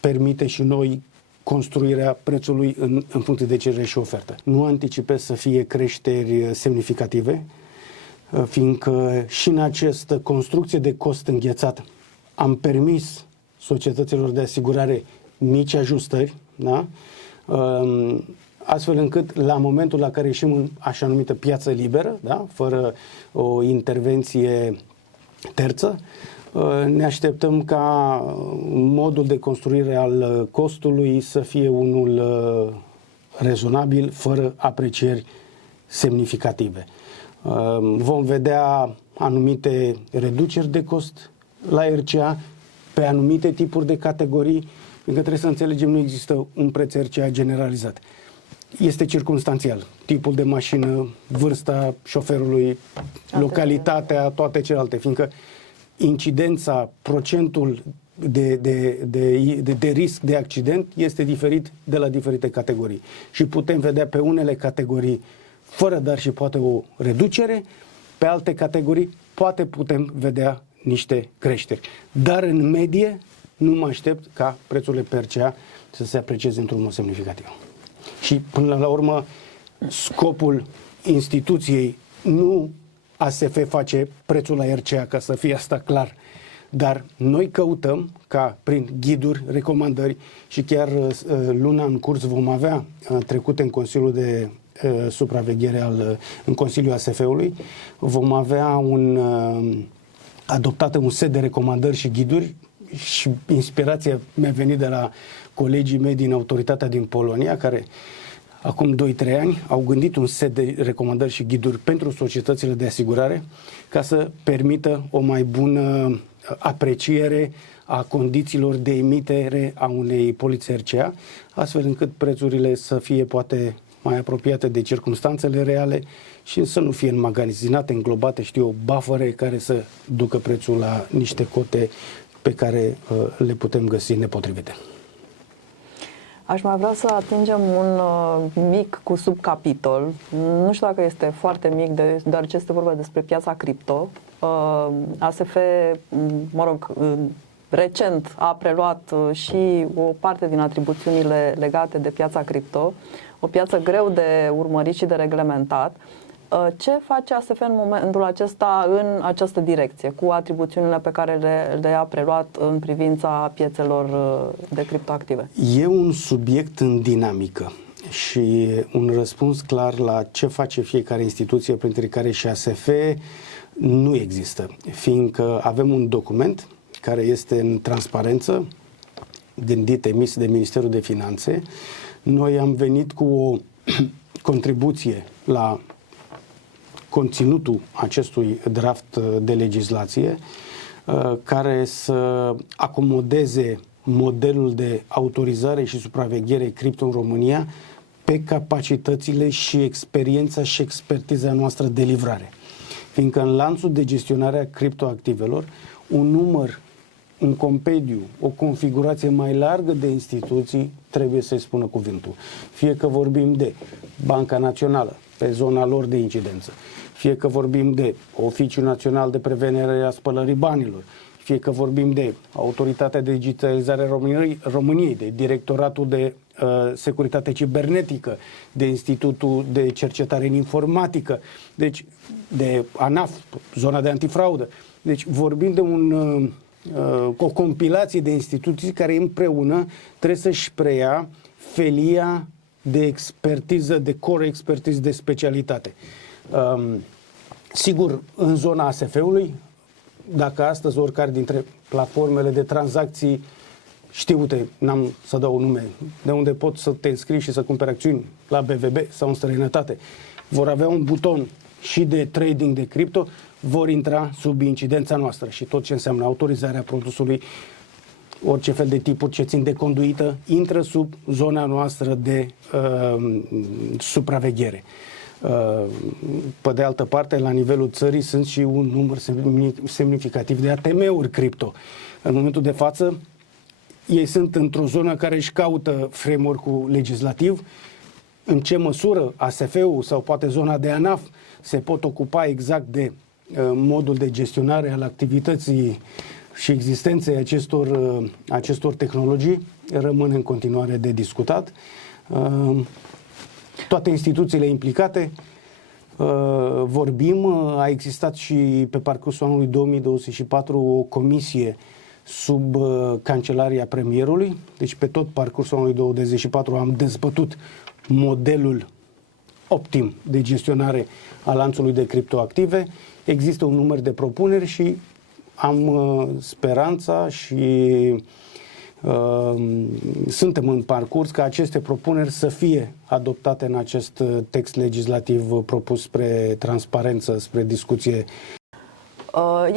permite și noi construirea prețului în funcție de cerere și ofertă. Nu anticipez să fie creșteri semnificative, fiindcă și în această construcție de cost înghețat am permis societăților de asigurare mici ajustări, da? Astfel încât la momentul la care ieșim în așa numită piață liberă, da? Fără o intervenție terță, ne așteptăm ca modul de construire al costului să fie unul rezonabil, fără aprecieri semnificative. Vom vedea anumite reduceri de cost la RCA pe anumite tipuri de categorii, pentru că trebuie să înțelegem, nu există un preț RCA generalizat. Este circumstanțial. Tipul de mașină, vârsta șoferului, localitatea, toate celelalte, fiindcă incidența, procentul de risc de accident este diferit de la diferite categorii. Și putem vedea pe unele categorii fără dar și poate o reducere, pe alte categorii poate putem vedea niște creșteri. Dar în medie nu mă aștept ca prețurile pe RCA să se aprecieze într-un mod semnificativ. Și până la urmă scopul instituției nu ASF face prețul la RCA, ca să fie asta clar, dar noi căutăm ca prin ghiduri, recomandări și chiar luna în curs vom avea trecute în Consiliul de supraveghere în Consiliul ASF-ului, vom avea adoptate un set de recomandări și ghiduri și inspirația mi-a venit de la colegii mei din autoritatea din Polonia, care acum 2-3 ani au gândit un set de recomandări și ghiduri pentru societățile de asigurare ca să permită o mai bună apreciere a condițiilor de emitere a unei polițe RCA, astfel încât prețurile să fie poate mai apropiate de circumstanțele reale și să nu fie înmagazinate, înglobate, bufere care să ducă prețul la niște cote pe care le putem găsi nepotrivite. Aș mai vrea să atingem un mic cu subcapitol. Nu știu dacă este foarte mic, doar ce este vorba despre piața cripto. ASF, recent a preluat și o parte din atribuțiunile legate de piața cripto, o piață greu de urmărit și de reglementat. Ce face ASF în momentul acesta în această direcție, cu atribuțiunile pe care le-a preluat în privința piețelor de criptoactive? E un subiect în dinamică și un răspuns clar la ce face fiecare instituție, printre care și ASF, nu există, fiindcă avem un document care este în transparență, gândit, emis de Ministerul de Finanțe. Noi am venit cu o contribuție la conținutul acestui draft de legislație care să acomodeze modelul de autorizare și supraveghere cripto în România pe capacitățile și experiența și expertiza noastră de livrare. Fiindcă în lanțul de gestionare a criptoactivelor, un compendiu, o configurație mai largă de instituții trebuie să-i spună cuvântul. Fie că vorbim de Banca Națională, pe zona lor de incidență, fie că vorbim de Oficiul Național de Prevenire a Spălării Banilor, fie că vorbim de Autoritatea de Digitalizare a României, de Directoratul de Securitate Cibernetică, de Institutul de Cercetare în Informatică, deci de ANAF, zona de antifraudă. Deci vorbim de o compilație de instituții care împreună trebuie să-și preia felia de expertiză, de core expertiză, de specialitate. Sigur, în zona ASF-ului, dacă astăzi oricare dintre platformele de tranzacții știute, n-am să dau nume, de unde pot să te înscrii și să cumperi acțiuni la BVB sau în străinătate, vor avea un buton și de trading de cripto, vor intra sub incidența noastră și tot ce înseamnă autorizarea produsului, orice fel de tipuri ce țin de conduită, intră sub zona noastră de supraveghere. Pe de altă parte, la nivelul țării sunt și un număr semnificativ de ATM-uri cripto. În momentul de față, ei sunt într-o zonă care își caută framework-ul legislativ, în ce măsură ASF-ul sau poate zona de ANAF se pot ocupa exact de modul de gestionare al activității și existenței acestor tehnologii, rămâne în continuare de discutat. Toate instituțiile implicate vorbim, a existat și pe parcursul anului 2024 o comisie sub cancelaria premierului, deci pe tot parcursul anului 2024 am dezbătut modelul optim de gestionare a lanțului de criptoactive. Există un număr de propuneri și am speranța și suntem în parcurs ca aceste propuneri să fie adoptate în acest text legislativ propus spre transparență, spre discuție.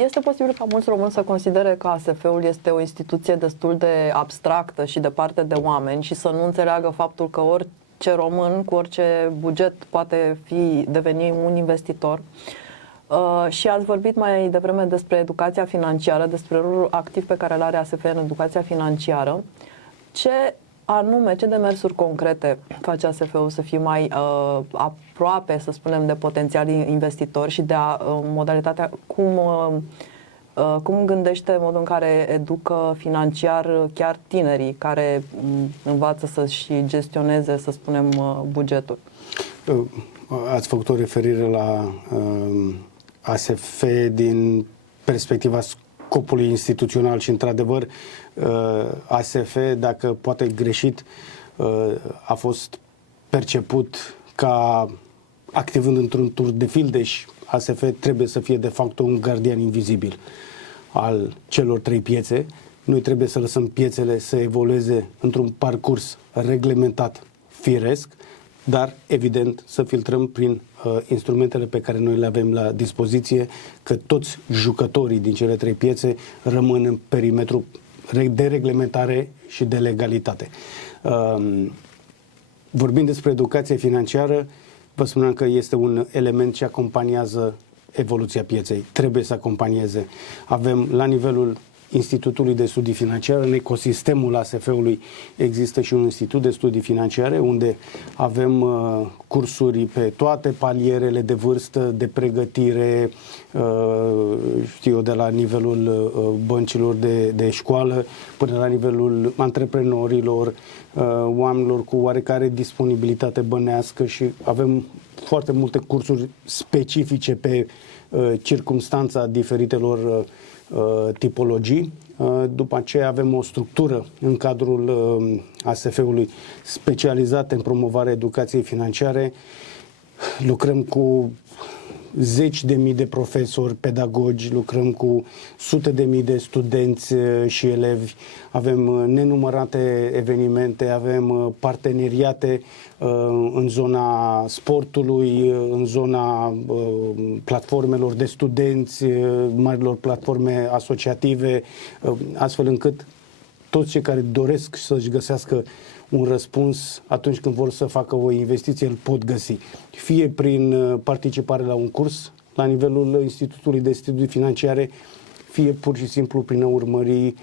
Este posibil ca mulți români să considere că ASF-ul este o instituție destul de abstractă și departe de oameni și să nu înțeleagă faptul că orice român cu orice buget poate deveni un investitor. Și ați vorbit mai devreme despre educația financiară, despre rolul activ pe care îl are ASF în educația financiară. Ce demersuri concrete face ASF-ul să fie mai aproape, să spunem, de potențialii investitori și de modalitatea cum gândește modul în care educă financiar chiar tinerii care învață să-și gestioneze, să spunem, bugetul? Ați făcut o referire la ASF din perspectiva scopului instituțional și, într-adevăr, ASF, dacă poate greșit, a fost perceput ca activând într-un tur de fildeș. ASF trebuie să fie de fapt un gardian invizibil al celor trei piețe. Noi trebuie să lăsăm piețele să evolueze într-un parcurs reglementat, firesc, dar, evident, să filtrăm prin instrumentele pe care noi le avem la dispoziție, că toți jucătorii din cele trei piețe rămân în perimetru de reglementare și de legalitate. Vorbind despre educație financiară, vă spuneam că este un element ce acompaniază evoluția pieței. Trebuie să acompanieze. Avem la nivelul Institutului de Studii Financiare, în ecosistemul ASF-ului există și un institut de studii financiare unde avem cursuri pe toate palierele de vârstă, de pregătire, de la nivelul băncilor de școală până la nivelul antreprenorilor, oamenilor cu oarecare disponibilitate bănească și avem foarte multe cursuri specifice pe circumstanța diferitelor tipologii. După aceea avem o structură în cadrul ASF-ului specializată în promovarea educației financiare. Lucrăm cu zeci de mii de profesori, pedagogi, lucrăm cu sute de mii de studenți și elevi, avem nenumărate evenimente, avem parteneriate în zona sportului, în zona platformelor de studenți, marilor platforme asociative, astfel încât toți cei care doresc să-și găsească un răspuns atunci când vor să facă o investiție, îl pot găsi. Fie prin participare la un curs la nivelul Institutului de Studii Financiare, fie pur și simplu prin a urmări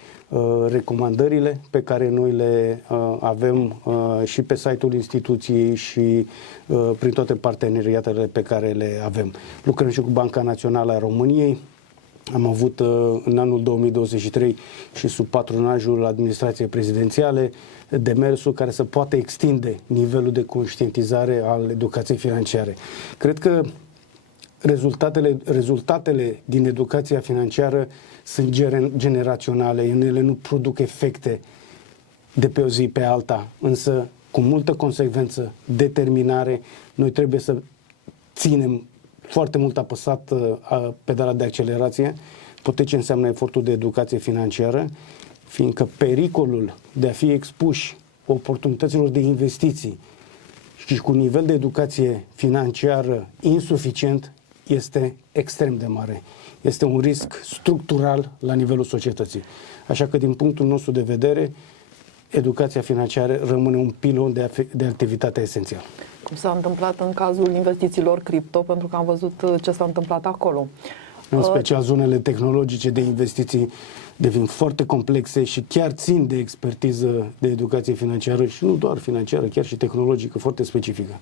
recomandările pe care noi le avem și pe site-ul instituției și prin toate parteneriatele pe care le avem. Lucrăm și cu Banca Națională a României. Am avut în anul 2023 și sub patronajul administrației prezidențiale demersul care să poată extinde nivelul de conștientizare al educației financiare. Cred că rezultatele din educația financiară sunt generaționale, ele nu produc efecte de pe o zi pe alta, însă cu multă consecvență, determinare, noi trebuie să ținem foarte mult apăsat pedala de accelerație, tot ce înseamnă efortul de educație financiară, fiindcă pericolul de a fi expuși oportunităților de investiții și cu un nivel de educație financiară insuficient este extrem de mare. Este un risc structural la nivelul societății. Așa că, din punctul nostru de vedere, educația financiară rămâne un pilon de activitate esențială. Cum s-a întâmplat în cazul investițiilor cripto, pentru că am văzut ce s-a întâmplat acolo. În special zonele tehnologice de investiții devin foarte complexe și chiar țin de expertiză de educație financiară și nu doar financiară, chiar și tehnologică, foarte specifică.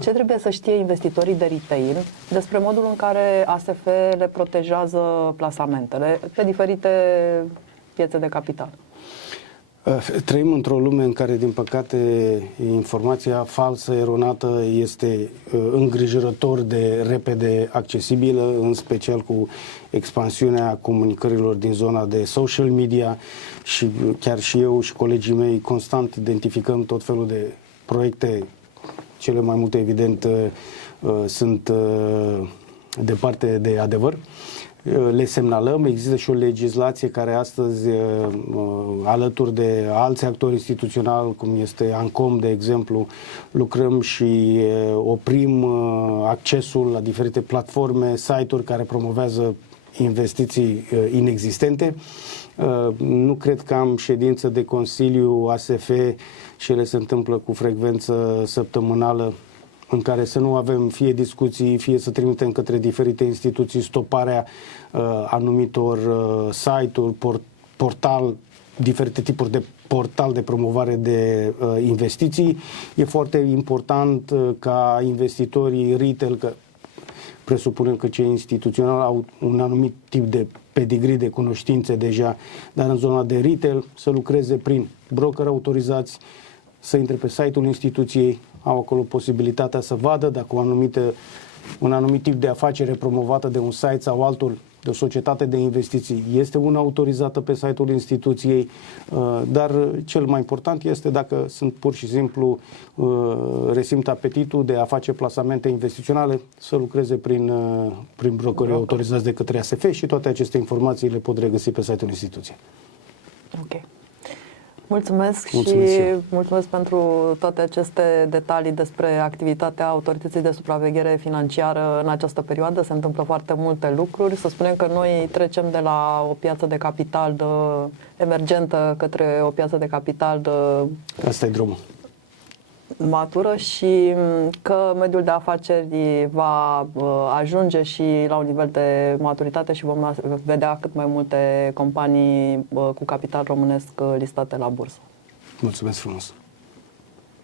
Ce trebuie să știe investitorii de retail despre modul în care ASF le protejează plasamentele pe diferite piețe de capital? Trăim într-o lume în care, din păcate, informația falsă, eronată, este îngrijorător de repede accesibilă, în special cu expansiunea comunicărilor din zona de social media și chiar și eu și colegii mei constant identificăm tot felul de proiecte, cele mai multe, evident, sunt departe de adevăr. Le semnalăm, există și o legislație care astăzi, alături de alți actori instituționali, cum este ANCOM, de exemplu, lucrăm și oprim accesul la diferite platforme, site-uri care promovează investiții inexistente. Nu cred că am ședință de Consiliu ASF și ele se întâmplă cu frecvență săptămânală în care să nu avem fie discuții, fie să trimitem către diferite instituții stoparea anumitor site-uri, portal, diferite tipuri de portal de promovare de investiții. E foarte important ca investitorii retail, că presupunem că cei instituționali au un anumit tip de pedigree de cunoștințe deja, dar în zona de retail să lucreze prin broker autorizați, să intre pe site-ul instituției, au acolo posibilitatea să vadă dacă un anumit tip de afacere promovată de un site sau altul, de o societate de investiții, este una autorizată pe site-ul instituției, dar cel mai important este dacă sunt pur și simplu resimt apetitul de a face plasamente investiționale, să lucreze prin brokeri autorizați de către ASF și toate aceste informații le pot regăsi pe site-ul instituției. Ok. Mulțumesc și eu. mulțumesc pentru toate aceste detalii despre activitatea Autorității de Supraveghere Financiară în această perioadă. Se întâmplă foarte multe lucruri. Să spunem că noi trecem de la o piață de capital emergentă către o piață de capital Asta e drumul. matură și că mediul de afaceri va ajunge și la un nivel de maturitate și vom vedea cât mai multe companii cu capital românesc listate la bursă. Mulțumesc frumos!